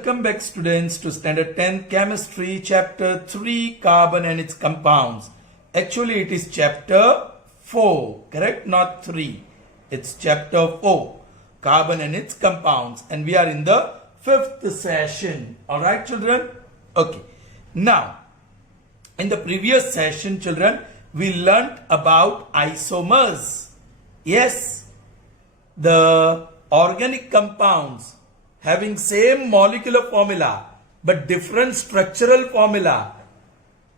Welcome back students to standard 10 chemistry chapter 3 carbon and its compounds. Actually it is chapter 4, correct? Not 3. It's chapter 4, carbon and its compounds, and we are in the 5th session. Alright children? Okay. Now, in the previous session children, we learnt about isomers. Yes, the organic compounds having same molecular formula but different structural formula,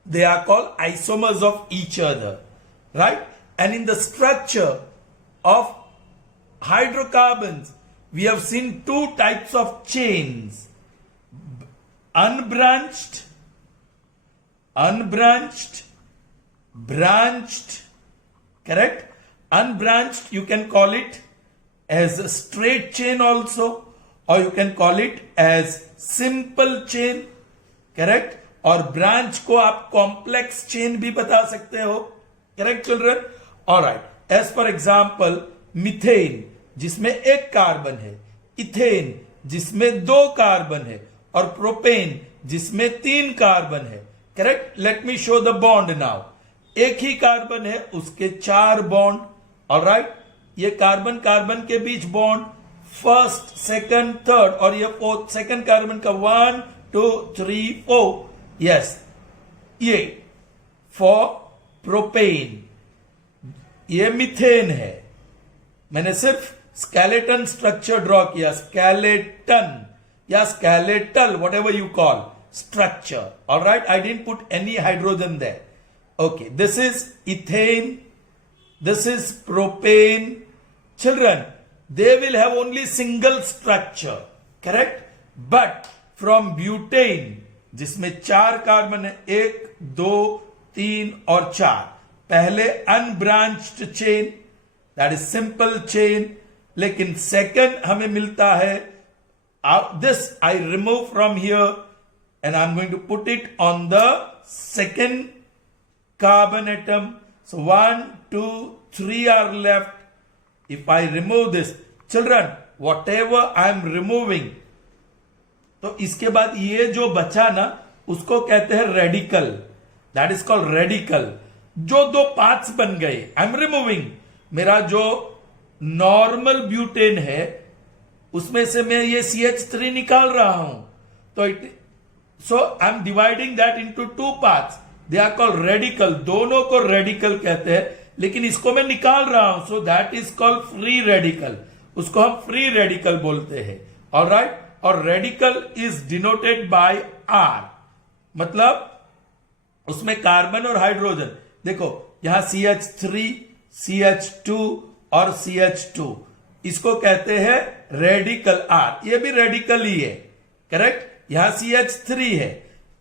they are called isomers of each other, right? And in the structure of hydrocarbons, we have seen two types of chains: unbranched, branched, correct? Unbranched, you can call it as a straight chain also, or you can call it as simple chain, correct? और branch को आप complex chain भी बता सकते हो, correct children? Alright. As for example methane जिसमें एक carbon है, इथेन जिसमें दो कार्बन है, और प्रोपेन जिसमें तीन कार्बन है, correct? Let me show the bond now. एक ही कार्बन है, उसके चार बॉन्ड. ऑलराइट, ये कार्बन कार्बन के बीच बॉन्ड, फर्स्ट, सेकंड, थर्ड, और ये फोर्थ. सेकंड कार्बन का 1 2 3 4. यस, ये फॉर प्रोपेन. ये मीथेन है. मैंने सिर्फ स्केलेटन स्ट्रक्चर ड्रॉ किया, स्केलेटन या skeletal, whatever you call structure. Alright, I didn't put any hydrogen there. Okay, this is ethane, this is propane. Children, they will have only single structure, correct? But from butane, जिसमें चार carbon है, 1 2 3 और 4, पहले unbranched chain, that is simple chain. लेकिन second हमें मिलता है, this I remove from here and I'm going to put it on the second carbon atom. So 1 2 3 are left. If I remove this, children, whatever I am removing, तो इसके बाद ये जो बचा ना, उसको कहते हैं radical. That is called radical. जो दो पार्ट्स बन गए, आई एम रिमूविंग. मेरा जो नॉर्मल ब्यूटेन है, उसमें से मैं ये CH3 निकाल रहा हूं, तो so I am dividing that into two parts. They are called radical. दोनों को रेडिकल कहते हैं, लेकिन इसको मैं निकाल रहा हूं, so that is called free radical. उसको हम फ्री रेडिकल बोलते हैं. ऑलराइट, और radical is denoted by R. मतलब उसमें कार्बन और हाइड्रोजन, देखो यहां CH3, CH2 और CH2, इसको कहते हैं रेडिकल आर. ये भी रेडिकल ही है, करेक्ट? यहां CH3 है.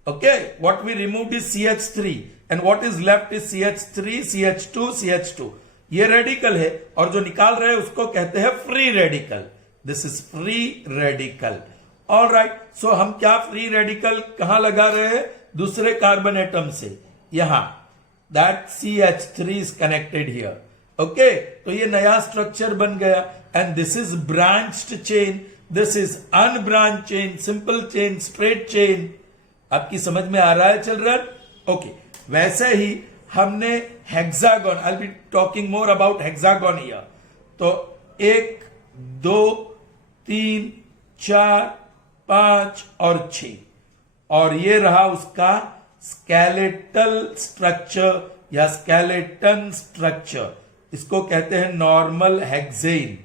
Okay, what we removed is CH3 and what is left is CH3, CH2, CH2. ये रेडिकल है, और जो निकाल रहे हैं उसको कहते हैं free radical. This is free radical. Alright, so हम क्या फ्री रेडिकल कहां लगा रहे हैं? दूसरे कार्बन एटम से. यहां that CH3 is connected here. Okay, तो ये नया स्ट्रक्चर बन गया. And this is branched chain, this is unbranch chain, simple chain, straight chain. आपकी समझ में आ रहा है चिल्ड्रन? ओके, वैसे ही हमने hexagon, I will be talking more about hexagon here. तो 1 2 3 4 5 और 6, और ये रहा उसका स्केलेटल स्ट्रक्चर या स्केलेटन स्ट्रक्चर. इसको कहते हैं नॉर्मल हेक्सेन,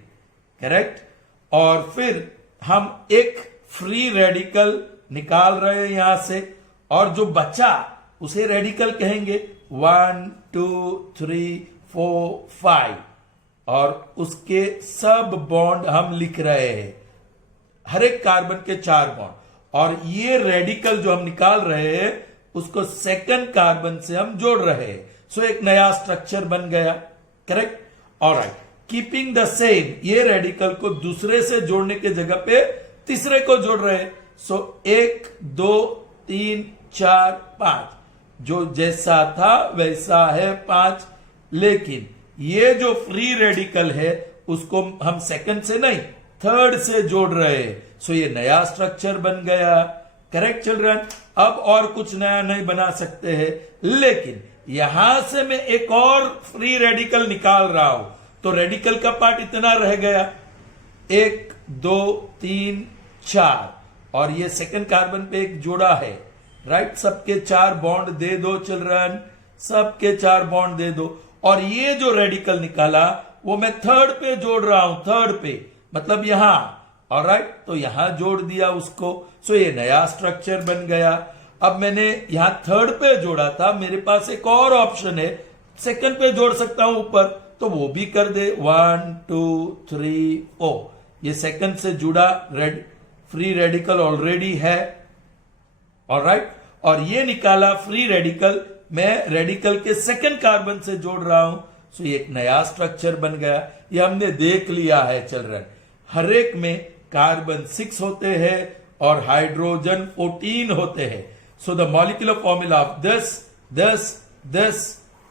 करेक्ट? और फिर हम एक फ्री रेडिकल निकाल रहे हैं यहां से, और जो बचा उसे रेडिकल कहेंगे. 1 2 3 4 5, और उसके सब बॉन्ड हम लिख रहे हैं, हर एक कार्बन के 4 बॉन्ड. और ये रेडिकल जो हम निकाल रहे हैं, उसको सेकंड कार्बन से हम जोड़ रहे हैं. सो एक नया स्ट्रक्चर बन गया, correct? Alright, keeping the same, ये रेडिकल को दूसरे से जोड़ने के जगह पे तीसरे को जोड़ रहे हैं. सो 1 2 3 4 5, जो जैसा था वैसा है 5. लेकिन ये जो फ्री रेडिकल है, उसको हम सेकंड से नहीं, थर्ड से जोड़ रहे हैं. सो ये नया स्ट्रक्चर बन गया। Correct children. अब और कुछ नया नहीं बना सकते हैं, लेकिन यहां से मैं एक और फ्री रेडिकल निकाल रहा हूं, तो रेडिकल का पार्ट इतना रह गया, 1 2 3 4, और ये सेकंड कार्बन पे एक जोड़ा है, राइट। सबके 4 बॉन्ड दे दो चिल्ड्रन, सबके 4 बॉन्ड दे दो। और ये जो रेडिकल निकाला वो मैं थर्ड पे जोड़ रहा हूं, थर्ड पे मतलब यहां, ऑलराइट। तो यहां जोड़ दिया उसको, सो ये नया स्ट्रक्चर बन गया। अब मैंने यहां थर्ड पे जोड़ा था, मेरे पास एक और ऑप्शन है, सेकंड पे जोड़ सकता हूं ऊपर, तो वो भी कर दे। 1 2 3 4, ये सेकंड से जुड़ा फ्री रेडिकल ऑलरेडी है, ऑलराइट। और ये निकाला फ्री रेडिकल, मैं रेडिकल के सेकंड कार्बन से जोड़ रहा हूं, सो ये एक नया स्ट्रक्चर बन गया। ये हमने देख लिया है चिल्ड्रन। हर एक में कार्बन 6 होते हैं और हाइड्रोजन 14 होते हैं। So the molecular formula of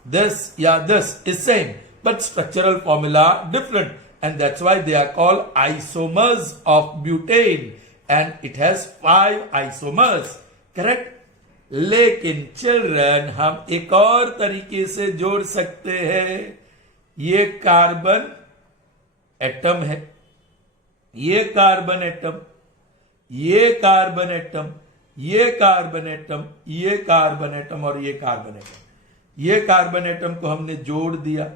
this या this is same, but structural formula different, and that's why they are called isomers of butane, and it has 5 isomers, correct। लेकिन चिल्ड्रन हम एक और तरीके से जोड़ सकते हैं। ये कार्बन एटम है, ये कार्बन एटम, ये कार्बन एटम, ये कार्बन एटम, ये कार्बन एटम और ये कार्बन एटम। ये कार्बन एटम को हमने जोड़ दिया,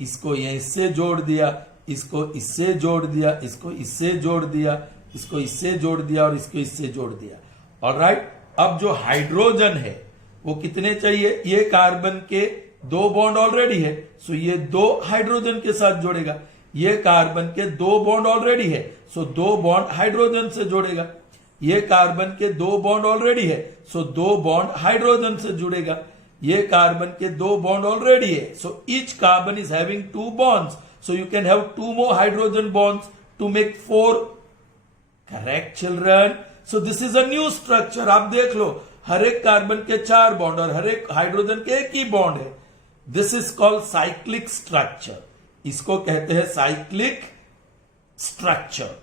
इसको इससे जोड़ दिया, इसको इससे जोड़ दिया, इसको इससे जोड़ दिया, इसको इससे जोड़ दिया और इसको इससे जोड़ दिया, ऑलराइट। अब जो हाइड्रोजन है वो कितने चाहिए, ये कार्बन के 2 बॉन्ड ऑलरेडी है, सो ये 2 हाइड्रोजन के साथ जोड़ेगा। ये कार्बन के 2 बॉन्ड ऑलरेडी है, सो 2 बॉन्ड हाइड्रोजन से जोड़ेगा। ये कार्बन के 2 बॉन्ड ऑलरेडी है, सो 2 बॉन्ड हाइड्रोजन से जुड़ेगा। ये कार्बन के 2 बॉन्ड ऑलरेडी है, so each carbon is having 2 bonds, so you can have 2 more hydrogen bonds to make 4। Correct children. So this is a new structure. आप देख लो, हर एक कार्बन के 4 बॉन्ड और हर एक हाइड्रोजन के 1 ही बॉन्ड है। This is called cyclic structure, इसको कहते हैं साइक्लिक स्ट्रक्चर,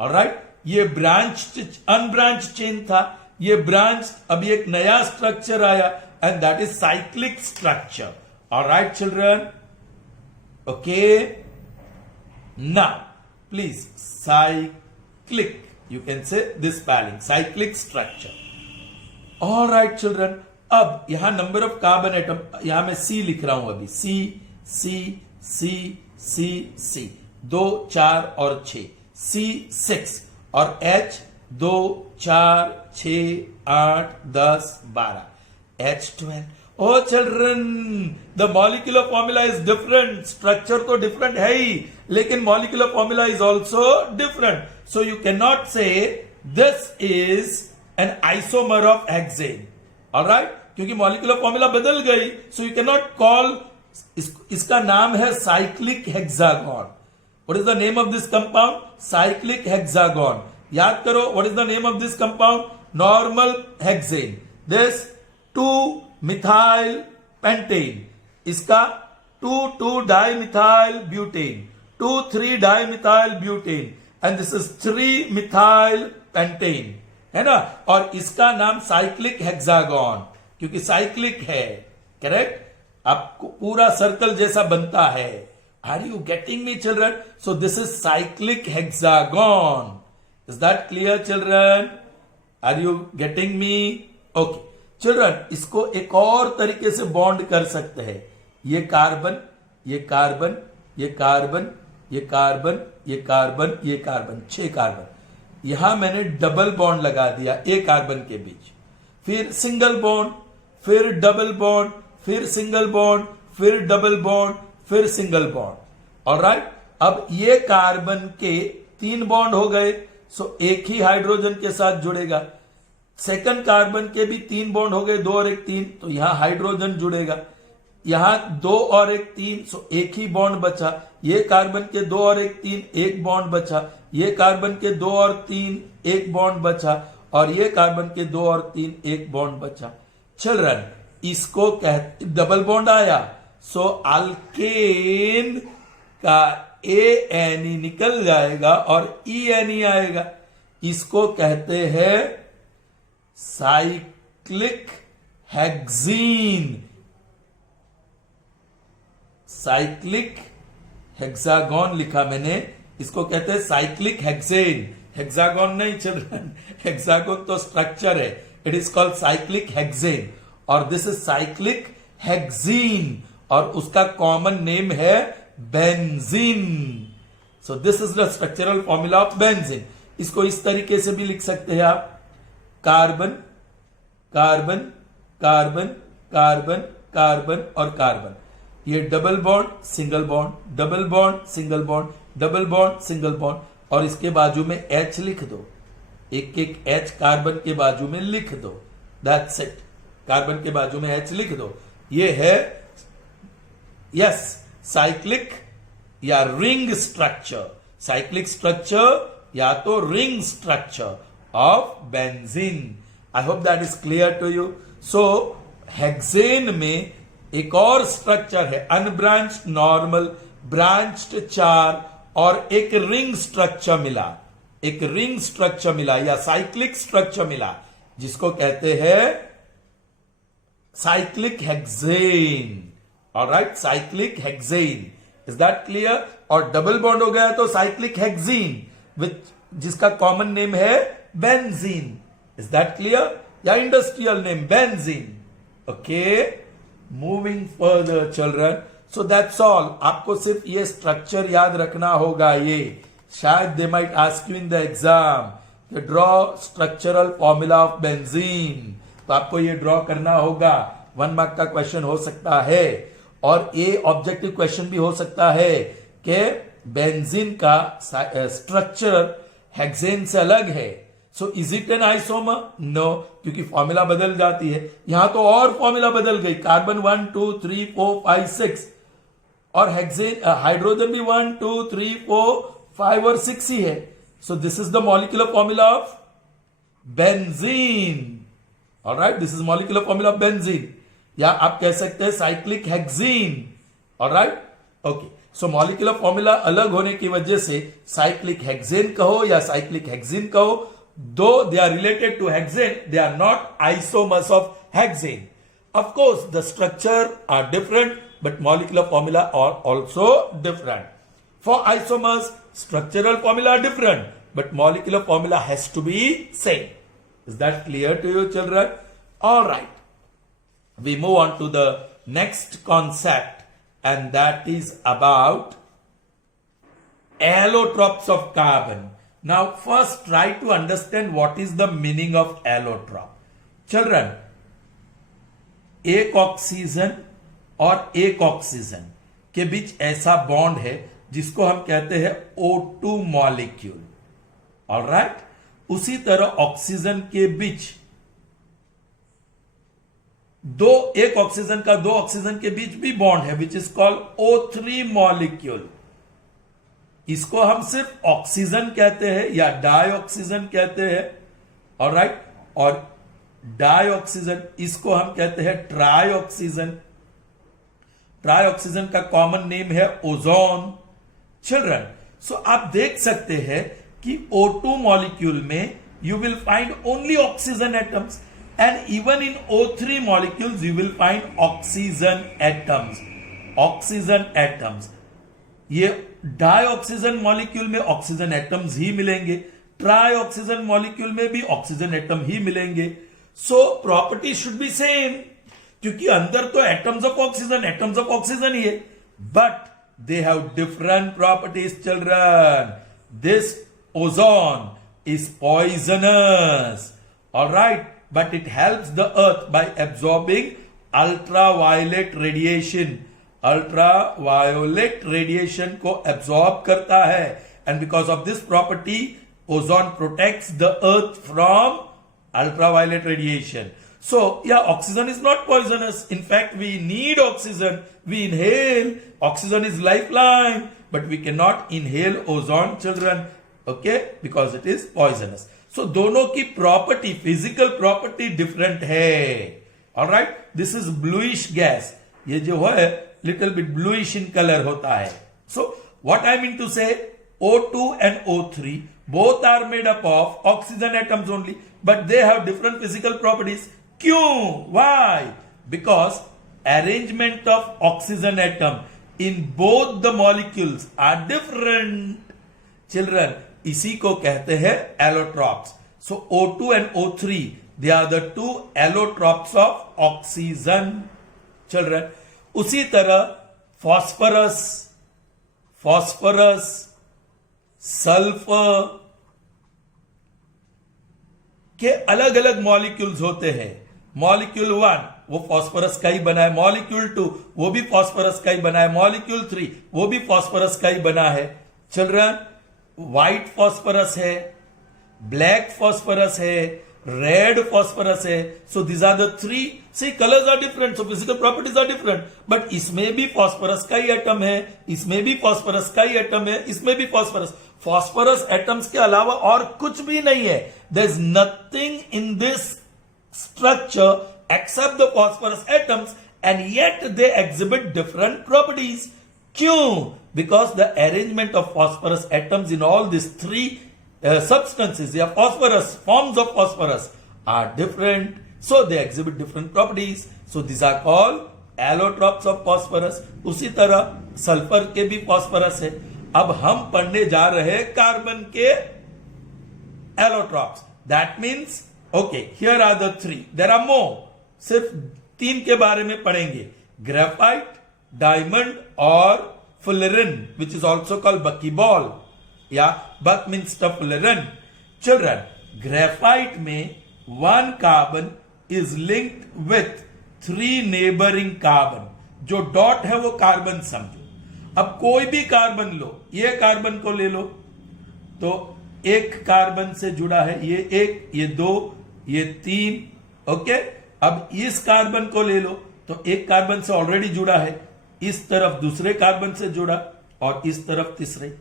ऑलराइट। ये ब्रांच अनब्रांच चेन था, ये ब्रांच, अभी एक नया स्ट्रक्चर आया, and that is cyclic structure, alright children. Okay, now please cyclic, you can say this spelling, cyclic structure, all right children। अब यहां नंबर ऑफ कार्बन एटम, यहां मैं C लिख रहा हूं अभी, C C C C C, 2 4 और 6, C 6 और H 2 4 6 8 10 12, H 12। Oh children, the molecular formula is different, structure तो different है ही, लेकिन molecular formula is also different, so you cannot say this is an isomer of hexane, all right, क्योंकि molecular formula बदल गई, so you cannot call इसका नाम है cyclic hexagon। What is the name of this compound? Cyclic hexagon। याद करो, what is the name of this compound? Normal hexane। This 2 methyl pentane, इसका 2 dimethyl butane, 2 dimethyl butane, and this is 3 methyl pentane, है ना। और इसका नाम cyclic hexagon, क्योंकि cyclic है, करेक्ट। आपको पूरा सर्कल जैसा बनता है। Are you getting me children? So this is cyclic hexagon. Is that clear children? Are you getting me? Okay children, इसको एक और तरीके से बॉन्ड कर सकते हैं। ये कार्बन, ये कार्बन, ये कार्बन, ये कार्बन, ये कार्बन, ये कार्बन, 6 कार्बन। यहां मैंने डबल बॉन्ड लगा दिया एक कार्बन के बीच, फिर सिंगल बॉन्ड, फिर डबल बॉन्ड, फिर सिंगल बॉन्ड, फिर डबल बॉन्ड, फिर सिंगल बॉन्ड, ऑलराइट। अब ये कार्बन के 3 बॉन्ड हो गए, सो एक ही हाइड्रोजन के साथ जुड़ेगा। सेकंड कार्बन के भी 3 बॉन्ड हो गए, 2 और 1 3, तो यहां हाइड्रोजन जुड़ेगा। यहां 2 और 1 3, सो एक ही बॉन्ड बचा। ये कार्बन के 2 और 1 3, 1 बॉन्ड बचा। ये कार्बन के 2 और 3, 1 बॉन्ड बचा। और ये कार्बन के 2 और 3, 1 बॉन्ड बचा। चिल्ड्रन, इसको कहते डबल बॉन्ड आया, सो अल्केन का ANE निकल जाएगा और ENE आएगा। इसको कहते हैं साइक्लिक हेक्सीन। साइक्लिक हेक्सागोन लिखा मैंने, इसको कहते हैं साइक्लिक हेक्सेन। हेक्सागोन नहीं चिल्ड्रन, हेक्सागोन तो स्ट्रक्चर है। It is called cyclic hexane और दिस इज साइक्लिक हेक्सीन और उसका कॉमन नेम है benzene. So this is the structural formula of benzene. इसको इस तरीके से भी लिख सकते हैं आप, carbon carbon carbon carbon carbon और कार्बन। ये double bond single bond, double bond single bond, double bond single bond और इसके बाजू में H लिख दो, एक एक H कार्बन के बाजू में लिख दो। दैट्स इट, कार्बन के बाजू में H लिख दो। ये है यस साइक्लिक या रिंग स्ट्रक्चर। साइक्लिक स्ट्रक्चर या तो ring structure of benzene. I hope that is clear to you. So hexane में एक और स्ट्रक्चर है अनब्रांच्ड, नॉर्मल, ब्रांच्ड 4 और एक रिंग स्ट्रक्चर मिला, एक रिंग स्ट्रक्चर मिला या साइक्लिक स्ट्रक्चर मिला जिसको कहते हैं cyclic hexane. Alright, cyclic hexane, is that clear? और डबल बॉन्ड हो गया तो साइक्लिक हेक्सीन विच जिसका कॉमन नेम है बेंजीन। Is that clear? या industrial name benzene. Okay, moving further children. So that's all. आपको सिर्फ ये स्ट्रक्चर याद रखना होगा। ये शायद they might ask you in the exam, draw structural formula of benzene, तो आपको ये ड्रॉ करना होगा। 1 मार्क का क्वेश्चन हो सकता है और ये ऑब्जेक्टिव क्वेश्चन भी हो सकता है कि बेंजीन का स्ट्रक्चर हेक्सेन से अलग है। So is it an isomer? No, क्योंकि फॉर्मूला बदल जाती है। यहां तो और फॉर्मूला बदल गई, कार्बन 1 2 3 4 5 6 और हेक्सेन हाइड्रोजन भी 1 2 3 4 5 और 6 ही है। So this is the molecular formula of benzene. Alright, this is molecular formula of benzene, या आप कह सकते हैं cyclic hexene. Alright, okay. So molecular formula अलग होने की वजह से साइक्लिक हेक्सेन कहो या साइक्लिक हेक्सीन कहो, though they are related to hexane, they are not isomers of hexane. Of course, the structure are different, but molecular formula are also different. For isomers, structural formula are different, but molecular formula has to be same. Is that clear to you, children? All right. We move on to the next concept, and that is about allotropes of carbon. Now, first try to understand what is the meaning of allotrope. Children, एक oxygen और एक oxygen के बीच ऐसा bond है जिसको हम कहते हैं O2 मॉलिक्यूल. ऑलराइट, उसी तरह ऑक्सीजन के बीच एक ऑक्सीजन का दो ऑक्सीजन के बीच भी बॉन्ड है which is called O3 molecule. इसको हम सिर्फ ऑक्सीजन कहते हैं या डाइऑक्सीजन कहते हैं. ऑलराइट, और डाइऑक्सीजन इसको हम कहते हैं ट्राइऑक्सीजन. ट्राइऑक्सीजन का कॉमन नेम है ओजोन. चिल्ड्रन, सो आप देख सकते हैं कि O2 मॉलिक्यूल में you will find only oxygen atoms, and even in O3 molecules you will find oxygen atoms. Oxygen atoms, ये डाइऑक्सीजन मॉलिक्यूल में ऑक्सीजन एटम्स ही मिलेंगे, ट्राइऑक्सीजन मॉलिक्यूल में भी ऑक्सीजन एटम ही मिलेंगे. So property should be same, क्योंकि अंदर तो एटम्स ऑफ ऑक्सीजन ही है, but they have different properties. Children, this ozone is poisonous, alright, but it helps the earth by absorbing ultraviolet radiation. Ultraviolet radiation को absorb करता है, and because of this property ozone protects the earth from ultraviolet radiation. So, yeah, oxygen is not poisonous. In fact, we need oxygen. We inhale. Oxygen is lifeline. But we cannot inhale ozone, children. Okay? Because it is poisonous. So, दोनों की property, physical property different है. Alright? This is bluish gas. ये जो है, little bit bluish in color होता है. So, what I mean to say, O2 and O3 both are made up of oxygen atoms only, but they have different physical properties. Kyun? Why? Because arrangement of oxygen atom in both the molecules are different. Children, इसी को कहते हैं allotropes. So O2 and O3, they are the two allotropes of oxygen. Children, उसी तरह phosphorus, sulphur के अलग अलग molecules होते हैं. मॉलिक्यूल 1 वो फास्फोरस का ही बना है, मॉलिक्यूल 2 वो भी फास्फोरस का ही बना है, मॉलिक्यूल 3 वो भी फास्फोरस का ही बना है. चिल्ड्रन, व्हाइट फास्फोरस है, ब्लैक फास्फोरस है, रेड फास्फोरस है. So these are the three. See colours are different, so physical properties are different, but इसमें भी फास्फोरस का ही एटम है, इसमें भी फास्फोरस का ही एटम है, इसमें भी फास्फोरस एटम्स के अलावा और कुछ भी नहीं है. There is nothing in this structure except the phosphorus atoms, and yet they exhibit different properties. Kyun? Because the arrangement of phosphorus atoms in all these three substances, they are phosphorus, forms of phosphorus are different, so they exhibit different properties. So these are called allotropes of phosphorus. उसी तरह sulphur के भी phosphorus है. अब हम पढ़ने जा रहे हैं कार्बन के allotropes. That means okay, here are the three. There are more. सिर्फ 3 के बारे में पढ़ेंगे. ग्रेफाइट, डायमंड और fullerene, which is also called buckyball. Yeah, buck means tough, fullerene. Children, graphite में 1 carbon is linked with 3 neighboring carbon. जो dot है वो कार्बन समझो. अब कोई भी कार्बन लो, ये कार्बन को ले लो, तो एक कार्बन से जुड़ा है, ये 1, ये 2, ये 3. ओके, अब इस कार्बन को ले लो, तो एक कार्बन से ऑलरेडी जुड़ा है, इस तरफ दूसरे कार्बन से जुड़ा और इस तरफ तीसरे.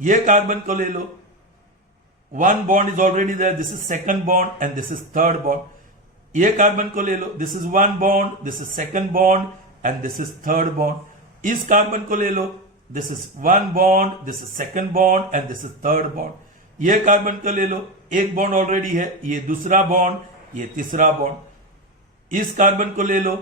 ये कार्बन को ले लो, 1 bond is already there, this is second bond and this is third bond. ये कार्बन को ले लो, this is 1 bond, this is second bond and this is third bond. इस कार्बन को ले लो, this is 1 bond, this is second bond and this is third bond. ये carbon को ले लो, एक बॉन्ड ऑलरेडी है, ये दूसरा बॉन्ड, ये तीसरा बॉन्ड. इस कार्बन को ले लो,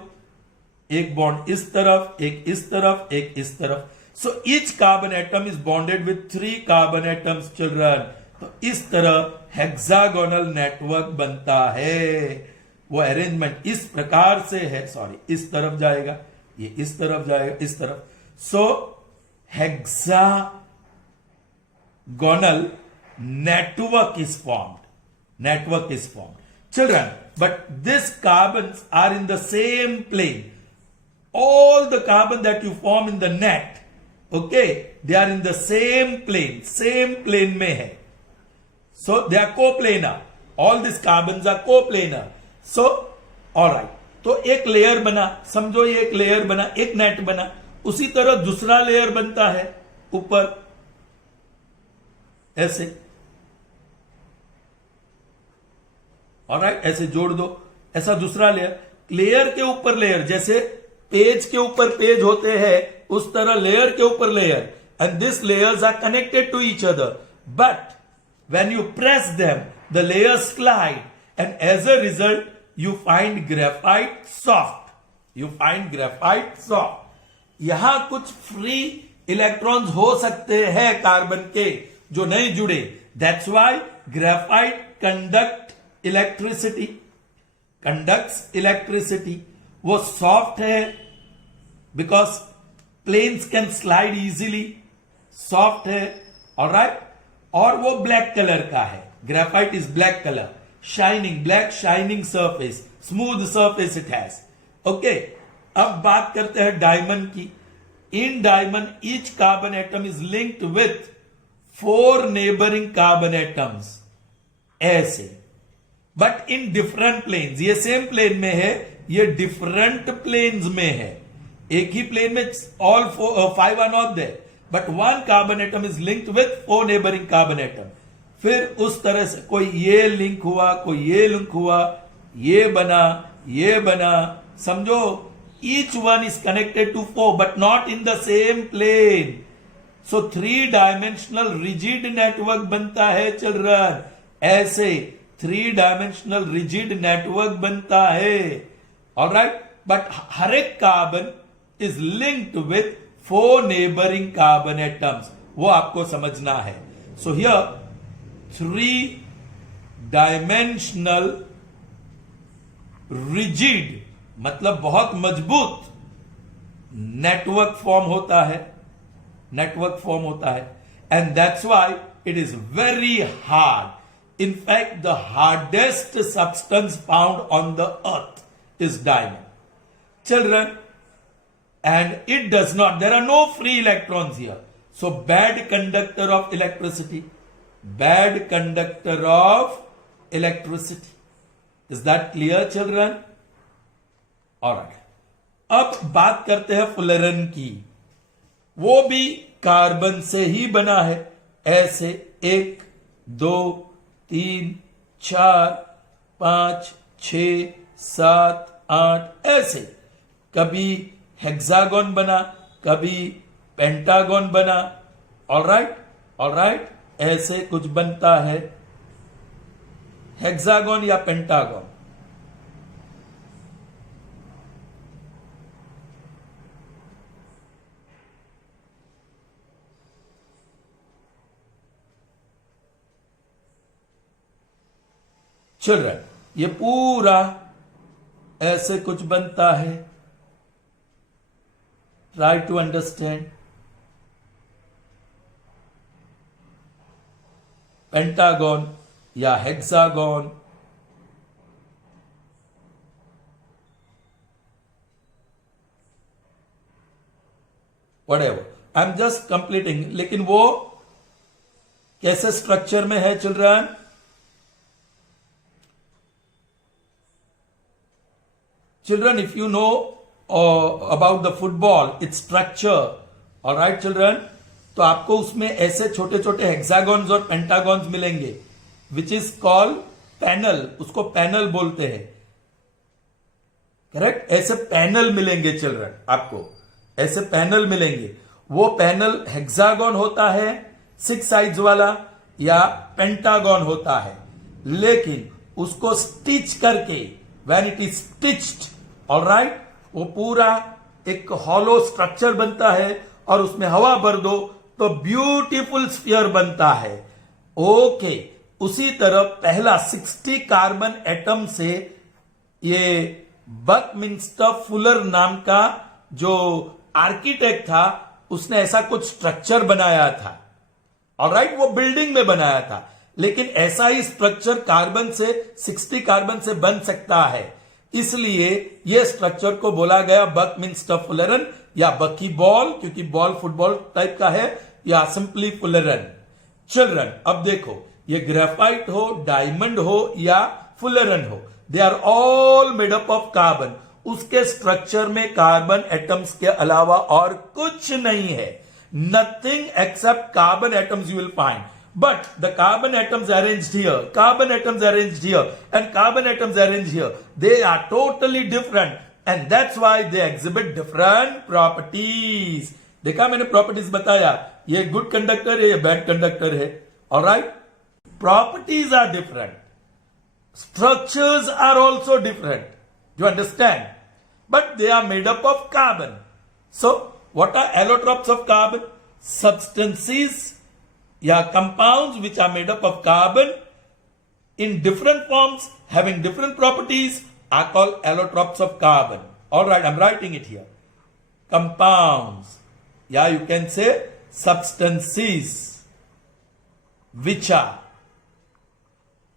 एक बॉन्ड इस तरफ, एक इस तरफ, एक इस तरफ. सो each carbon atom is bonded with 3 carbon atoms. Children, तो इस तरह हेक्सागोनल नेटवर्क बनता है. वो अरेंजमेंट इस प्रकार से है. सॉरी, इस तरफ जाएगा, ये इस तरफ जाएगा, इस तरफ. सो hexagonal network is formed. Children, but these carbons are in the same plane. All the carbon that you form in the net, okay, they are in the same plane में है. So they are coplanar. All these carbons are coplanar. So alright, तो एक layer बना, समझो ये एक layer बना, एक नेट बना. उसी तरह दूसरा लेयर बनता है ऊपर, ऐसे. ऑलराइट, ऐसे जोड़ दो. ऐसा दूसरा लेयर, लेयर के ऊपर लेयर, जैसे पेज के ऊपर पेज होते हैं, उस तरह लेयर के ऊपर layer. And this layers are connected to each other, but when you press them the layers slide and as a result you find graphite soft. यहां कुछ फ्री इलेक्ट्रॉन्स हो सकते हैं कार्बन के जो नहीं जुड़े. That's why graphite conducts electricity. वो सॉफ्ट है because planes can slide easily. Soft है, ऑलराइट. और वो ब्लैक कलर का है. Graphite is black colour, shining, black shining surface, smooth surface it has. Okay, अब बात करते हैं डायमंड की. In diamond each carbon atom is linked with 4 neighbouring carbon atoms. ऐसे, बट इन डिफरेंट प्लेन्स. ये same plane में है, ये डिफरेंट प्लेन्स में है. एक ही प्लेन में all 5 are not there, but 1 carbon atom is linked with 4 neighbouring carbon atom. फिर उस तरह से कोई ये लिंक हुआ, कोई ये लिंक हुआ, ये बना, समझो. Each one is connected to 4 but not in the same plane. So 3 dimensional rigid network बनता है चिल्ड्रन, ऐसे 3 डायमेंशनल रिजिड नेटवर्क बनता है, ऑलराइट। बट हर एक carbon is linked with 4 neighbouring carbon atoms, वो आपको समझना है। सो हियर 3 डायमेंशनल रिजिड मतलब बहुत मजबूत नेटवर्क फॉर्म होता है, नेटवर्क फॉर्म होता है, and that's why it is very hard. In fact the hardest substance found on the earth is diamond children, and it does not, there are no free electrons here, so bad conductor of electricity, bad conductor of electricity. Is that clear children? all right, अब बात करते हैं फुलेरन की, वो भी carbon से ही बना है, ऐसे 1 2 3 4 5 6 7 8 ऐसे, कभी हेक्सागोन बना, कभी पेंटागोन बना, ऑलराइट, ऑलराइट, ऐसे कुछ बनता है, हेक्सागोन या पेंटागोन। चिल्ड्रन ये पूरा ऐसे कुछ बनता है, ट्राई टू अंडरस्टैंड। पेंटागन या hexagon, whatever, I am just completing. लेकिन वो कैसे स्ट्रक्चर में है children? Children, if you know about the football, its structure, all right, children, तो आपको उसमें ऐसे छोटे छोटे हेक्सागॉन्स और पेंटागॉन्स मिलेंगे, विच इज कॉल्ड पैनल, उसको पैनल बोलते हैं, करेक्ट? ऐसे पैनल मिलेंगे चिल्ड्रन, आपको ऐसे पैनल मिलेंगे। वो पैनल हेक्सागॉन होता है 6 साइड्स वाला या पेंटागॉन होता है, लेकिन उसको स्टिच करके, when it is stitched, alright, वो पूरा एक हॉलो स्ट्रक्चर बनता है और उसमें हवा भर दो तो ब्यूटीफुल स्फीयर बनता है। ओके, उसी तरह पहला 60 कार्बन एटम से ये बकमिंस्टर फुलर नाम का जो आर्किटेक्ट था, उसने ऐसा कुछ स्ट्रक्चर बनाया था, ऑलराइट, वो बिल्डिंग में बनाया था। लेकिन ऐसा ही स्ट्रक्चर कार्बन से 60 कार्बन से बन सकता है, इसलिए यह स्ट्रक्चर को बोला गया बकमिंस्टर फुलेरन या बकी बॉल, क्योंकि बॉल फुटबॉल टाइप का है, या सिंपली फुलेरन। चिल्ड्रन अब देखो, ये ग्रेफाइट हो, डायमंड हो या फुलेरन हो, they are all made up of carbon. उसके स्ट्रक्चर में कार्बन एटम्स के अलावा और कुछ नहीं है, nothing except carbon atoms you will find. But the carbon atoms arranged here, carbon atoms arranged here, and carbon atoms arranged here, they are totally different, and that's why they exhibit different properties. देखा मैंने properties बताया, ये good conductor है, ये bad conductor है, alright. Properties are different, structures are also different, you understand, but they are made up of carbon. So what are allotropes of carbon? Substances या compounds which are made up of carbon in different forms having different properties are called allotropes of carbon. All right, I'm writing it here. Compounds, yeah, you can say substances which are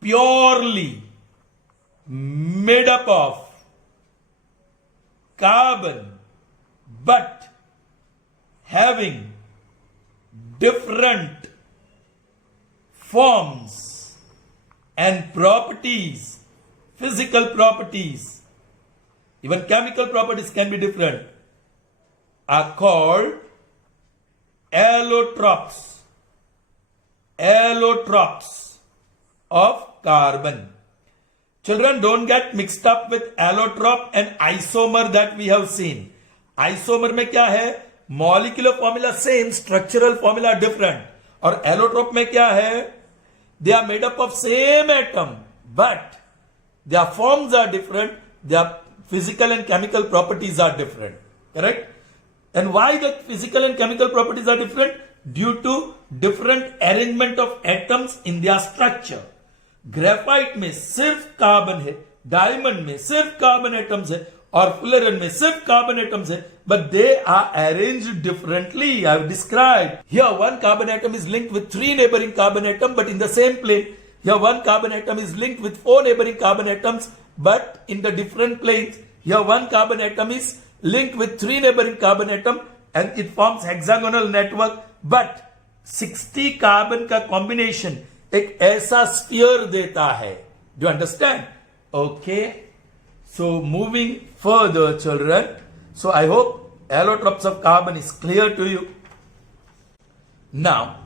purely made up of carbon but having different forms and properties, physical properties, even chemical properties can be different, are called allotropes. Allotropes of carbon. Children, don't get mixed up with allotrope and isomer that we have seen. Isomer में क्या है? Molecular formula same, structural formula different. और allotrope में क्या है? They are made up of same atom but their forms are different, their physical and chemical properties are different. Correct? And why the physical and chemical properties are different? Due to different arrangement of atoms in their structure. Graphite में सिर्फ carbon है, diamond में सिर्फ carbon atoms है, और फुलेरन में सिर्फ carbon atoms है, but they are arranged differently. I have described. Here one carbon atom is linked with 3 neighboring carbon atoms but in the same plane. Here one carbon atom is linked with 4 neighboring carbon atoms but in the different planes. Here one carbon atom is linked with 3 neighboring carbon atom and it forms hexagonal network. But 60 carbon का combination एक ऐसा sphere देता है. Do you understand? Okay. So moving further, children. So I hope allotropes of carbon is clear to you. Now,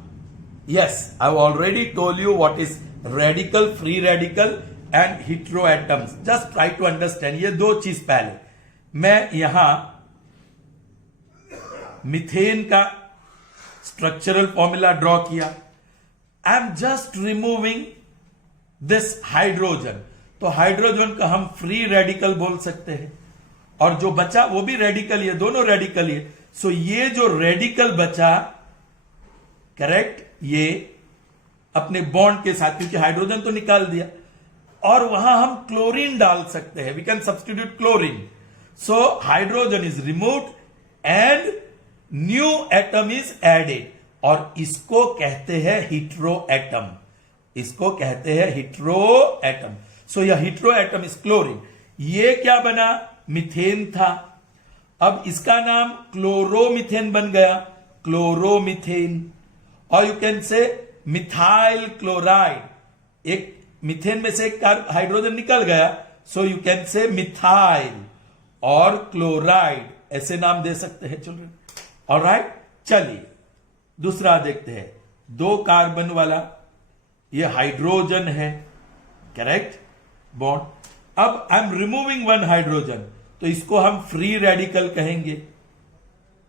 yes, I've already told you what is radical, free radical and heteroatoms. Just try to understand. ये दो चीज पहले मैं यहां methane का structural formula draw किया. I am just removing this hydrogen. तो hydrogen का हम फ्री रेडिकल बोल सकते हैं और जो बचा वो भी रेडिकल है, दोनों रेडिकल है. सो ये जो रेडिकल बचा, करेक्ट, ये अपने बॉन्ड के साथ, क्योंकि हाइड्रोजन तो निकाल दिया, और वहां हम क्लोरीन डाल सकते हैं. We can substitute chlorine. So hydrogen is removed and new atom is added और इसको कहते हैं हीट्रो एटम. इसको कहते हैं हीट्रो एटम. सो यह हीट्रो एटम इज क्लोरीन. ये क्या बना? मीथेन था. अब इसका नाम क्लोरोमीथेन बन गया, क्लोरोमीथेन. और you can say methyl chloride. एक मीथेन में से एक हाइड्रोजन निकल गया, सो यू कैन से मिथाइल और क्लोराइड, ऐसे नाम दे सकते हैं चिल्ड्रन. ऑलराइट, चलिए दूसरा देखते हैं. 2 कार्बन वाला ये हाइड्रोजन है, करेक्ट, बॉन्ड. अब आई एम रिमूविंग 1 हाइड्रोजन, तो इसको हम फ्री रेडिकल कहेंगे.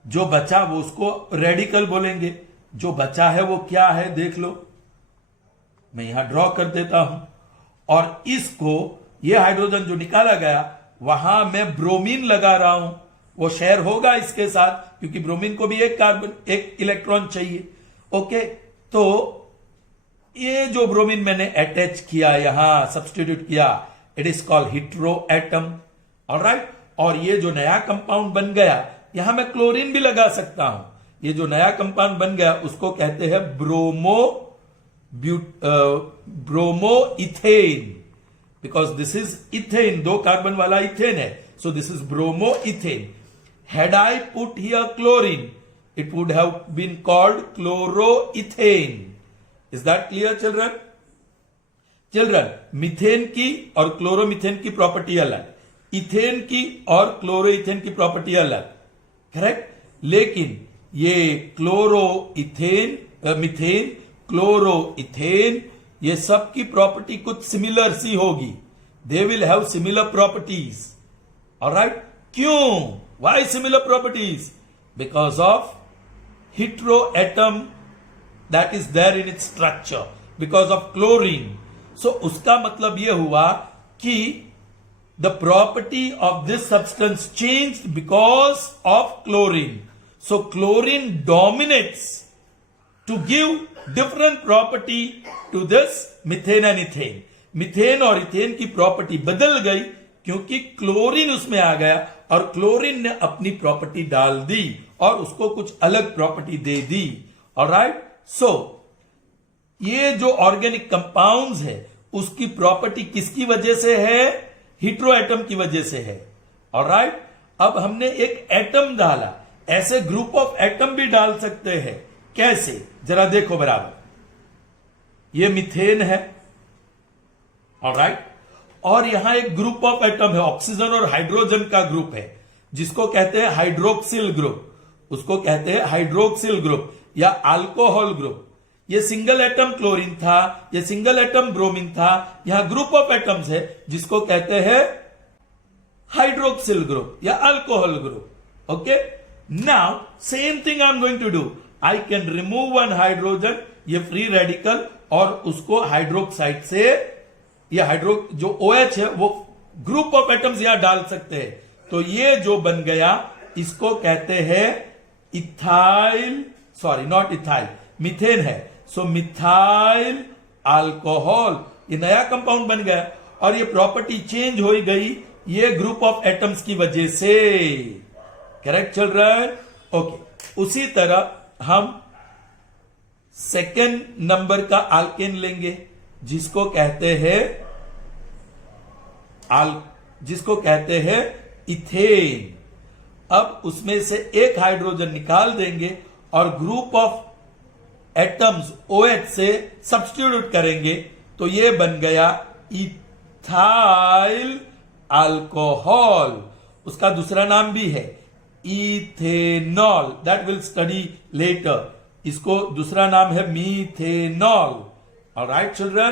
जो बचा वो उसको रेडिकल बोलेंगे. जो बचा है वो क्या है देख लो, मैं यहां ड्रॉ कर देता हूं. और इसको, ये हाइड्रोजन जो निकाला गया, वहां मैं ब्रोमीन लगा रहा हूं. वो शेयर होगा इसके साथ, क्योंकि ब्रोमीन को भी एक कार्बन, एक इलेक्ट्रॉन चाहिए. ओके, तो ये जो ब्रोमीन मैंने अटैच किया, यहां सब्स्टिट्यूट किया, it is called hetero atom. Alright. और ये जो नया कंपाउंड बन गया, यहां मैं क्लोरीन भी लगा सकता हूं. ये जो नया कंपाउंड बन गया उसको कहते हैं bromo ethane, because this is ethane. 2 carbon वाला इथेन है, so this is bromo ethane. Had I put here chlorine, it would have been called chloroethane. Is that clear, children? Children, methane की और chloromethane की property अलग, ethane की और chloroethane की property अलग, करेक्ट. लेकिन ये क्लोरोइथेन, मीथेन, क्लोरोइथेन, ये सब की प्रॉपर्टी कुछ सिमिलर सी होगी. They will have similar properties. Alright. क्यों? Why similar properties? Because of heteroatom that is there in its structure, because of chlorine. So उसका मतलब यह हुआ कि the property of this substance changed because of chlorine. So chlorine dominates to give different property to this methane and ethane. Methane और ethane की property बदल गई क्योंकि क्लोरीन उसमें आ गया और क्लोरीन ने अपनी प्रॉपर्टी डाल दी और उसको कुछ अलग प्रॉपर्टी दे दी. ऑलराइट. सो ये जो ऑर्गेनिक कंपाउंड्स है उसकी प्रॉपर्टी किसकी वजह से है? हीट्रोएटम की वजह से है. ऑलराइट. अब हमने एक एटम डाला, ऐसे ग्रुप ऑफ एटम भी डाल सकते हैं. कैसे? जरा देखो बराबर. ये मीथेन है, ऑलराइट, और यहां एक ग्रुप ऑफ एटम है, ऑक्सीजन और हाइड्रोजन का ग्रुप है, जिसको कहते हैं हाइड्रोक्सिल ग्रुप. उसको कहते हैं हाइड्रोक्सिल ग्रुप या अल्कोहल ग्रुप. ये सिंगल एटम क्लोरीन था, ये सिंगल एटम ब्रोमीन था. यहां ग्रुप ऑफ एटम्स है जिसको कहते हैं हाइड्रोक्सिल ग्रुप या alcohol group. Okay. Now same thing I am going to do, I can remove one hydrogen, ये फ्री रेडिकल, और उसको हाइड्रोक्साइड से, ये हाइड्रो जो OH है वो ग्रुप ऑफ एटम्स यहां डाल सकते हैं, तो ये जो बन गया इसको कहते हैं ethyl, sorry not ethyl, methane है, सो मिथाइल अल्कोहल, ये नया कंपाउंड बन गया, और ये प्रॉपर्टी चेंज हो गई ये ग्रुप ऑफ एटम्स की वजह से। करेक्ट चल रहा है? ओके। उसी तरह हम सेकेंड नंबर का अल्केन लेंगे जिसको कहते हैं इथेन। अब उसमें से एक हाइड्रोजन निकाल देंगे और ग्रुप ऑफ एटम्स OH से सब्स्टिट्यूट करेंगे, तो ये बन गया इथाइल अल्कोहल। उसका दूसरा नाम भी है ethanol, that will study later. इसको दूसरा नाम है मीथेनॉल। ऑलराइट चिल्ड्रन,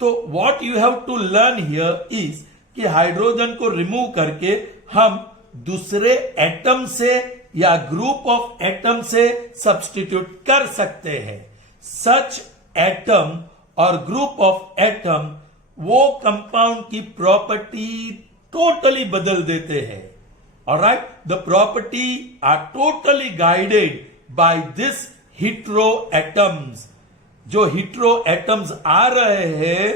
तो what you have to learn here is कि हाइड्रोजन को रिमूव करके हम दूसरे एटम से या ग्रुप ऑफ एटम से सब्स्टिट्यूट कर सकते हैं। सच एटम और ग्रुप ऑफ एटम वो कंपाउंड की प्रॉपर्टी टोटली बदल देते हैं। Alright, the property are totally guided by this hetero atoms. जो हिट्रो एटम्स आ रहे हैं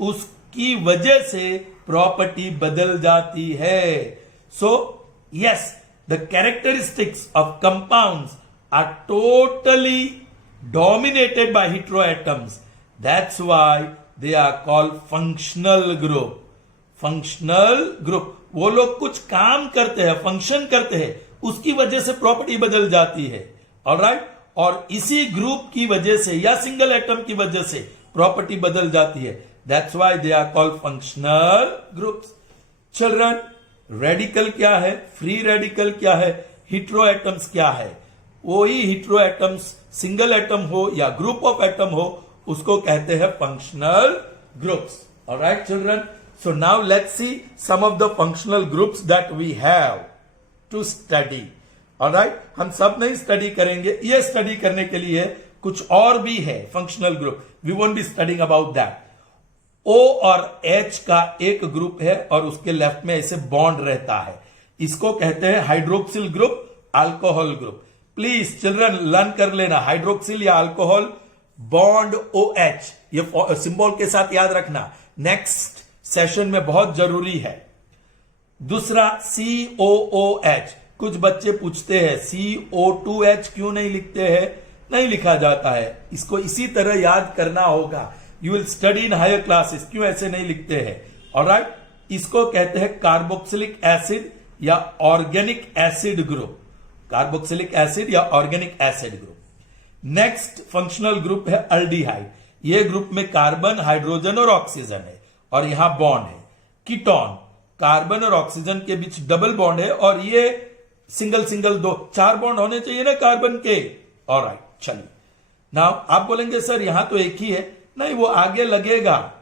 उसकी वजह से प्रॉपर्टी बदल जाती है। So yes, the characteristics of compounds are totally dominated by heteroatoms. That's why they are called functional group. Functional group, वो लोग कुछ काम करते हैं, फंक्शन करते हैं, उसकी वजह से प्रॉपर्टी बदल जाती है। ऑलराइट, और इसी ग्रुप की वजह से या सिंगल एटम की वजह से प्रॉपर्टी बदल जाती है। That's why they are called functional groups. Children, radical क्या है, फ्री रेडिकल क्या है, हेटेरोएटम्स क्या है? वही हेटेरो एटम्स सिंगल एटम हो या ग्रुप ऑफ एटम हो उसको कहते हैं functional groups. Alright children, so now let's see some of the functional groups that we have to study. Alright, हम सब नहीं स्टडी करेंगे, ये स्टडी करने के लिए कुछ और भी है functional group, we won't be studying about that. O और H का एक ग्रुप है और उसके लेफ्ट में ऐसे बॉन्ड रहता है, इसको कहते हैं hydroxyl group, alcohol group. Please children learn कर लेना, हाइड्रोक्सिल या अल्कोहल, बॉन्ड OH, ये सिंबल के साथ याद रखना, नेक्स्ट सेशन में बहुत जरूरी है। दूसरा COOH, कुछ बच्चे पूछते हैं CO2H क्यों नहीं लिखते हैं? नहीं लिखा जाता है, इसको इसी तरह याद करना होगा। You will study in higher classes, क्यों ऐसे नहीं लिखते हैं? ऑलराइट, इसको कहते हैं कार्बोक्सिलिक एसिड या organic acid group, carboxylic acid या organic acid group. Next functional group है अल्डिहाइड, ये ग्रुप में कार्बन, हाइड्रोजन और ऑक्सीजन है और यहां बॉन्ड है। कीटोन, कार्बन और ऑक्सीजन के बीच डबल बॉन्ड है और ये सिंगल सिंगल दो, चार बॉन्ड होने चाहिए ना कार्बन के। ऑलराइट, चलिए नाउ आप बोलेंगे सर यहां तो एक ही है, नहीं वो आगे लगेगा।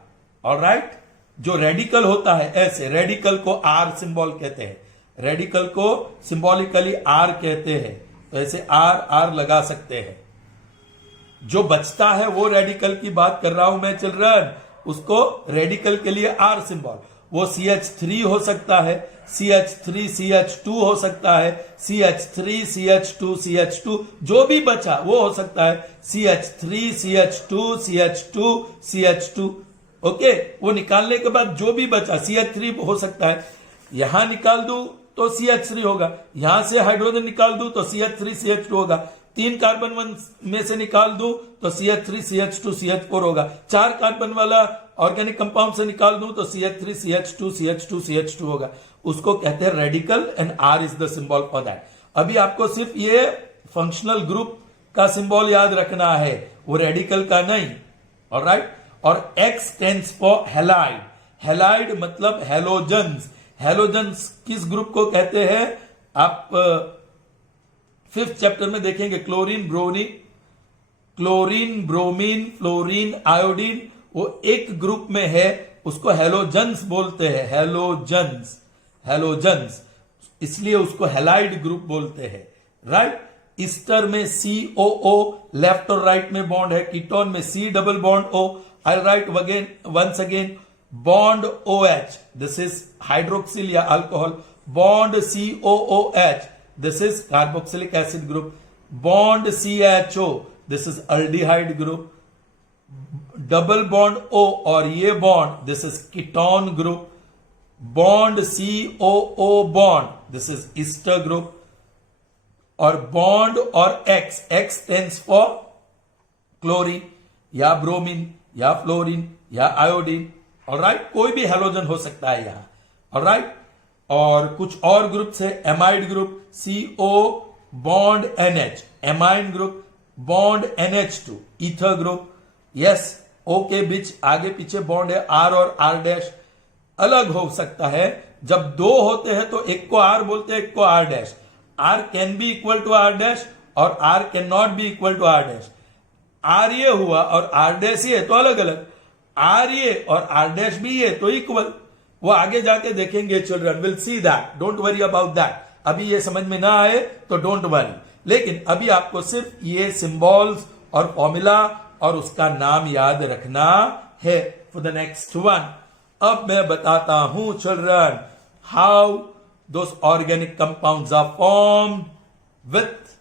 ऑलराइट, जो रेडिकल होता है ऐसे, रेडिकल को R सिंबल कहते हैं, रेडिकल को सिंबॉलिकली R कहते हैं, तो ऐसे R लगा सकते हैं। जो बचता है वो रेडिकल की बात कर रहा हूं मैं चिल्ड्रन, उसको रेडिकल के लिए R सिंबल, वो CH3 हो सकता है, CH3 CH2 हो सकता है, CH3 CH2 CH2, जो भी बचा वो हो सकता है CH3 CH2 CH2 CH2। Okay, वो निकालने के बाद जो भी बचा CH3 हो सकता है, यहां निकाल दूं तो CH3 होगा, यहां से हाइड्रोजन निकाल दूं तो CH3 CH2 होगा, 3 कार्बन में से निकाल दूं तो CH3 CH2 CH4 होगा, 4 कार्बन वाला ऑर्गेनिक कंपाउंड से निकाल दूं तो CH3 CH2 CH2 CH2 होगा। उसको कहते हैं radical and R is the symbol for that. अभी आपको सिर्फ ये फंक्शनल ग्रुप का सिंबल याद रखना है, वो रेडिकल का नहीं। ऑलराइट, और X stands for halide, halide मतलब हैलोजन्स। हैलोजन्स किस ग्रुप को कहते हैं? आप 5th चैप्टर में देखेंगे, क्लोरीन ब्रोमीन फ्लोरीन आयोडीन, वो एक ग्रुप में है, उसको हैलोजन्स बोलते हैं, हैलोजन्स, इसलिए उसको हैलाइड ग्रुप बोलते हैं। राइट। ईस्टर में COO लेफ्ट और राइट में बॉन्ड है, कीटोन में C double bond O। I write again once again bond OH, this is hydroxyl या alcohol, bond COOH, this is carboxylic acid group, bond CHO, this is aldehyde group, double bond O और ये bond, this is ketone group, bond COO bond, this is ester group, और bond और X stands for chlorine या bromine या fluorine या iodine. Alright, कोई भी halogen हो सकता है यहां। ऑलराइट, और कुछ और ग्रुप्स है, amide group CO bond NH, amine group bond NH2, ether group yes O के बीच आगे पीछे बॉन्ड है R और R डैश। अलग हो सकता है, जब दो होते हैं तो एक को R बोलते हैं, एक को R dash. R can be equal to R dash और R can not be equal to R dash. R ये हुआ और R डैश ये तो अलग अलग, R ये और R डैश भी ये तो इक्वल। वो आगे जाके देखेंगे, children will see that, don't worry about that. अभी ये समझ में ना आए तो डोंट वरी, लेकिन अभी आपको सिर्फ ये सिंबल्स और फॉर्मूला और उसका नाम याद रखना है फॉर द नेक्स्ट वन। अब मैं बताता हूं children how those organic compounds are formed with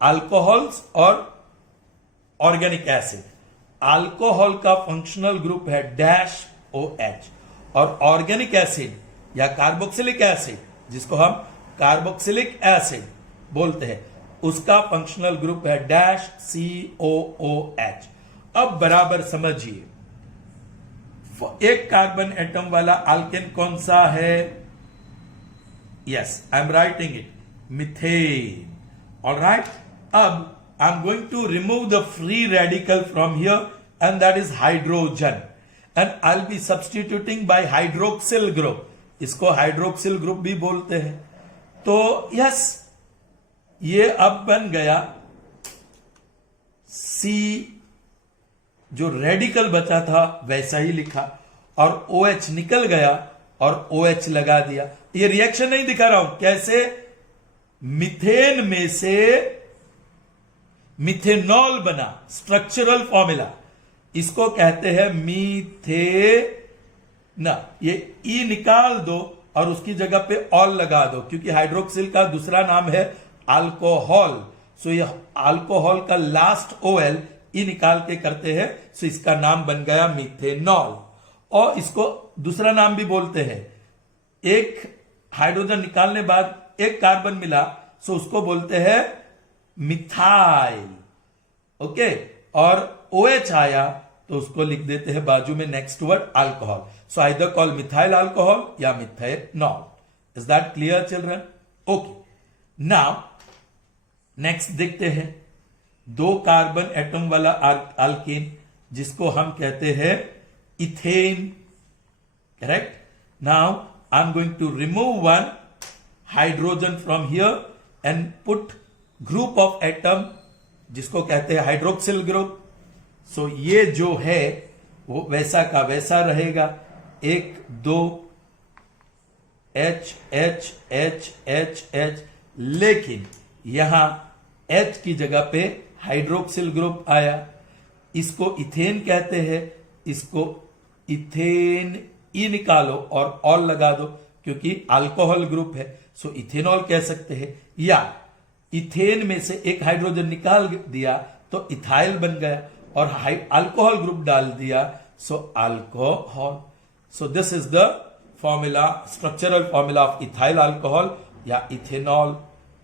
alcohols और ऑर्गेनिक एसिड। अल्कोहल का फंक्शनल ग्रुप है डैश OH और ऑर्गेनिक एसिड या कार्बोक्सिलिक एसिड, जिसको हम कार्बोक्सिलिक एसिड बोलते हैं, उसका फंक्शनल ग्रुप है डैश COOH। अब बराबर समझिए, एक कार्बन एटम वाला अल्केन कौन सा है? Yes, I am writing it, methane. Alright, अब I am going to remove the free radical from here, and that is hydrogen, and I'll be substituting by hydroxyl group. इसको hydroxyl group भी बोलते हैं। तो yes, ये अब बन गया C, जो रेडिकल बचा था वैसा ही लिखा, और OH निकल गया और OH लगा दिया। ये रिएक्शन नहीं दिखा रहा हूं, कैसे मीथेन में से मिथेनॉल बना, स्ट्रक्चरल फॉर्मूला, इसको कहते हैं मीथेन। ये ई निकाल दो और उसकी जगह पे ऑल लगा दो, क्योंकि हाइड्रोक्सिल का दूसरा नाम है अल्कोहल। सो ये अल्कोहल का लास्ट OL ई निकाल के करते हैं, सो इसका नाम बन गया मिथेनॉल। और इसको दूसरा नाम भी बोलते हैं, एक हाइड्रोजन निकालने बाद एक कार्बन मिला, सो उसको बोलते हैं मिथाइल। ओके, और OH आया तो उसको लिख देते हैं बाजू में next word alcohol. So either call methyl alcohol या methanol. Is that clear children? Okay, now next देखते हैं दो कार्बन एटम वाला अल्केन, जिसको हम कहते हैं ethane. Correct. Now I am going to remove one hydrogen from here and put group of atom, जिसको कहते हैं हाइड्रोक्सिल ग्रुप। सो ये जो है वो वैसा का वैसा रहेगा, 1 2 H H H H H, लेकिन यहां H की जगह पे हाइड्रोक्सिल ग्रुप आया। इसको इथेन कहते हैं, इसको इथेन ई निकालो और ऑल लगा दो, क्योंकि अल्कोहल ग्रुप है, सो इथेनॉल कह सकते हैं। या इथेन में से एक हाइड्रोजन निकाल दिया तो इथाइल बन गया, और अल्कोहल ग्रुप डाल दिया, so alcohol. So this is the formula, structural formula of ethyl alcohol या ethanol.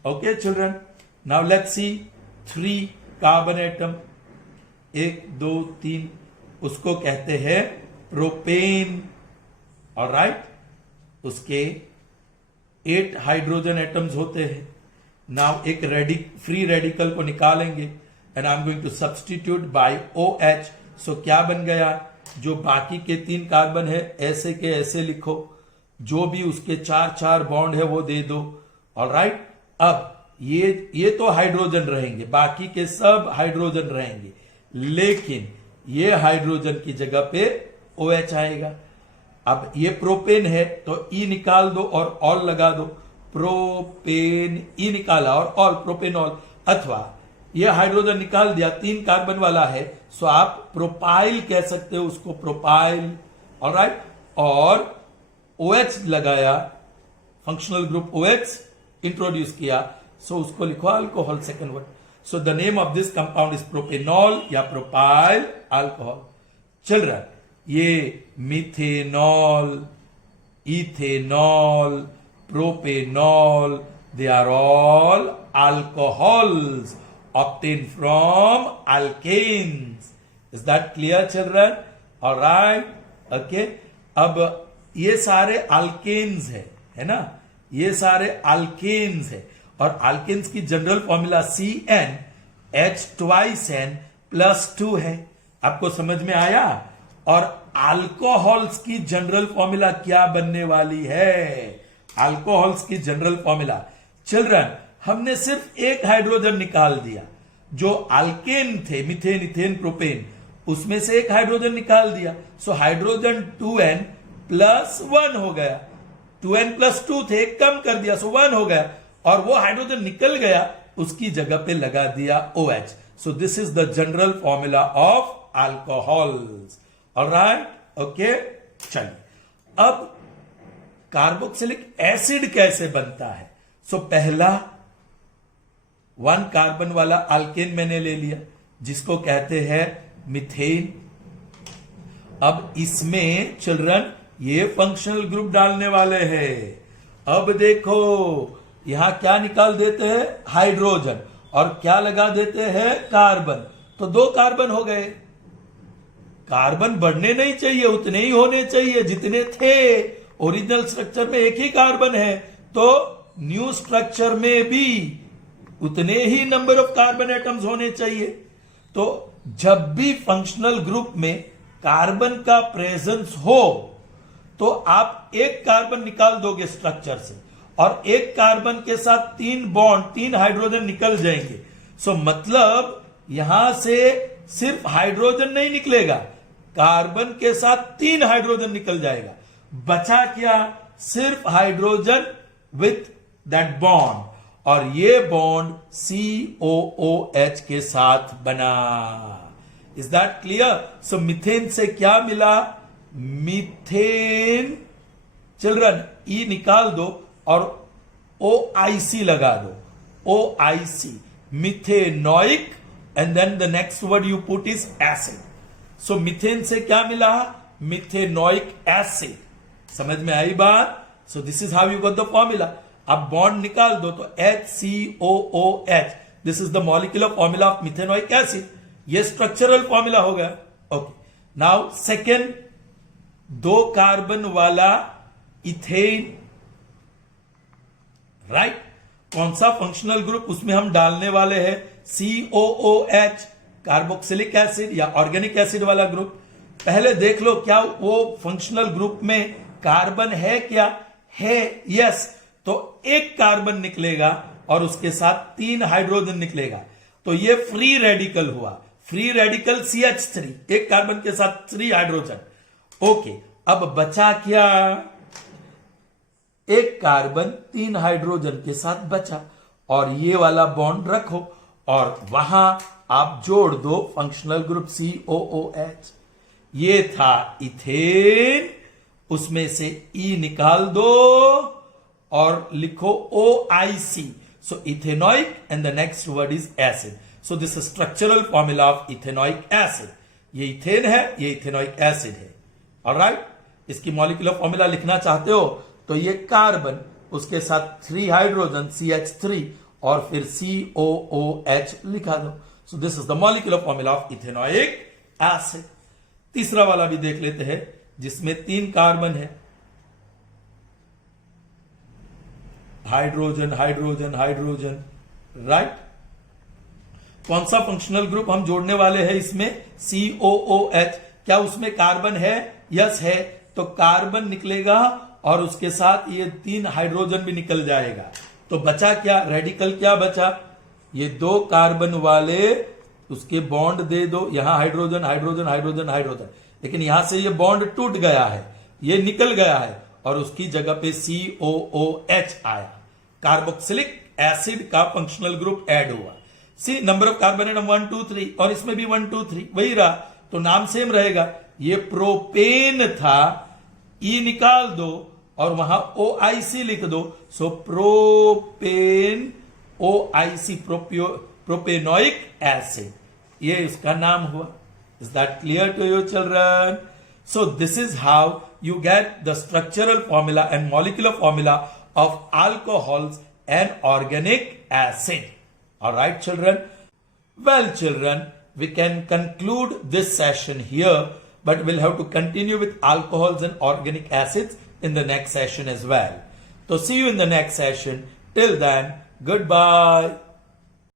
Okay children, now let's see 3 carbon atom, 1 2 3, उसको कहते हैं प्रोपेन। ऑलराइट, उसके 8 हाइड्रोजन एटम्स होते हैं। नाउ एक फ्री रेडिकल को निकालेंगे and I am going to substitute by OH। So क्या बन गया, जो बाकी के 3 कार्बन है ऐसे के ऐसे लिखो, जो भी उसके 4 बॉन्ड है वो दे दो। ऑलराइट, अब ये तो हाइड्रोजन रहेंगे, बाकी के सब हाइड्रोजन रहेंगे, लेकिन ये हाइड्रोजन की जगह पे OH आएगा। अब ये प्रोपेन है तो ई निकाल दो और ऑल लगा दो, प्रोपेन ई निकाला और ऑल प्रोपेनॉल, अथवा ये हाइड्रोजन निकाल दिया 3 कार्बन वाला है, सो आप प्रोपाइल कह सकते हो उसको, प्रोपाइल, ऑलराइट। और OH लगाया, फंक्शनल ग्रुप OH इंट्रोड्यूस किया, सो उसको लिखो alcohol, second word. So the name of this compound is propanol या प्रोपाइल अल्कोहल। चिल्ड्रन, ये methanol, ethanol, propanol, they are all alcohols obtained from alkanes. Is that clear, children? All right, okay. अब ये सारे alkanes है ना, ये सारे alkanes है, और alkanes की जनरल फॉर्मूला CnH2n+2 है। आपको समझ में आया? और अल्कोहल्स की जनरल फॉर्मूला क्या बनने वाली है? अल्कोहल्स की जनरल फॉर्मूला, चिल्ड्रन, हमने सिर्फ एक हाइड्रोजन निकाल दिया, जो अल्केन थे, मीथेन, इथेन, प्रोपेन, उसमें से एक हाइड्रोजन निकाल दिया, सो हाइड्रोजन 2n+1 हो गया। 2n+2 थे, एक कम कर दिया, सो 1 हो गया, और वो हाइड्रोजन निकल गया, उसकी जगह पे लगा दिया OH। So this is the general formula of alcohols. Alright, okay. चलिए, अब कार्बोक्सिलिक एसिड कैसे बनता है? सो पहला 1 कार्बन वाला अल्केन मैंने ले लिया, जिसको कहते हैं मीथेन। अब इसमें चिल्ड्रन ये फंक्शनल ग्रुप डालने वाले हैं। अब देखो, यहां क्या निकाल देते हैं? हाइड्रोजन, और क्या लगा देते हैं? कार्बन। तो 2 कार्बन हो गए। कार्बन बढ़ने नहीं चाहिए, उतने ही होने चाहिए जितने थे। ओरिजिनल स्ट्रक्चर में एक ही कार्बन है, तो न्यू स्ट्रक्चर में भी उतने ही नंबर ऑफ कार्बन एटम्स होने चाहिए। तो जब भी फंक्शनल ग्रुप में कार्बन का प्रेजेंस हो, तो आप एक कार्बन निकाल दोगे स्ट्रक्चर से, और एक कार्बन के साथ 3 बॉन्ड, 3 हाइड्रोजन निकल जाएंगे। सो मतलब यहां से सिर्फ हाइड्रोजन नहीं निकलेगा, कार्बन के साथ 3 हाइड्रोजन निकल जाएगा। बचा क्या? सिर्फ हाइड्रोजन विथ दैट बॉन्ड, और ये बॉन्ड COOH के साथ बना। Is that clear? So methane से क्या मिला? मीथेन, चिल्ड्रन, ई निकाल दो और OIC लगा दो, OIC, methanoic, and then the next word you put is acid. So methane से क्या मिला? Methanoic acid. समझ में आई बात? So this is how you got the formula. अब बॉन्ड निकाल दो, तो HCOOH, this is the molecular formula of methanoic acid. ये स्ट्रक्चरल फॉर्मूला हो गया। ओके, नाउ सेकेंड, 2 कार्बन वाला इथेन, राइट। कौन सा फंक्शनल ग्रुप उसमें हम डालने वाले हैं? COOH, कार्बोक्सिलिक एसिड या ऑर्गेनिक एसिड वाला ग्रुप। पहले देख लो, क्या वो फंक्शनल ग्रुप में कार्बन है? क्या है? यस। तो एक कार्बन निकलेगा और उसके साथ 3 हाइड्रोजन निकलेगा, तो ये फ्री रेडिकल हुआ। फ्री रेडिकल CH3, एक कार्बन के साथ 3 हाइड्रोजन। ओके, अब बचा क्या? एक कार्बन 3 हाइड्रोजन के साथ बचा, और ये वाला बॉन्ड रखो, और वहां आप जोड़ दो फंक्शनल ग्रुप COOH। ये था इथेन, उसमें से E निकाल दो और लिखो OIC। So ethanoic, and the next word is acid. So this structural formula of ethanoic acid. ये इथेन है, ये इथेनोइक एसिड है। ऑलराइट, इसकी मॉलिक्यूलर फॉर्मूला लिखना चाहते हो तो ये कार्बन, उसके साथ 3 हाइड्रोजन CH3, और फिर COOH लिखा दो। सो this is the molecular formula of ethanoic acid. तीसरा वाला भी देख लेते हैं, जिसमें 3 कार्बन है, हाइड्रोजन, हाइड्रोजन, हाइड्रोजन, राइट। कौन सा फंक्शनल ग्रुप हम जोड़ने वाले हैं इसमें? COOH। क्या उसमें कार्बन है? यस है। तो कार्बन निकलेगा और उसके साथ ये 3 हाइड्रोजन भी निकल जाएगा। तो बचा क्या? रेडिकल क्या बचा? ये 2 कार्बन वाले, उसके बॉन्ड दे दो, यहां हाइड्रोजन, हाइड्रोजन, हाइड्रोजन, हाइड्रोजन, लेकिन यहां से ये बॉन्ड टूट गया है, ये निकल गया है, और उसकी जगह पे COOH आया। कार्बोक्सिलिक एसिड का फंक्शनल ग्रुप ऐड हुआ। See number of carbon atom 1 2 3 और इसमें भी 1 2 3 वही रहा, तो नाम सेम रहेगा। ये प्रोपेन था, ई निकाल दो और वहां OIC लिख दो, so propane OIC, propanoic acid, ये इसका नाम हुआ। Is that clear to you children? So this is how you get the structural formula and molecular formula of alcohols and organic acid. All right, children? Well, children, we can conclude this session here, but we'll have to continue with alcohols and organic acids in the next session as well. So see you in the next session. Till then, goodbye.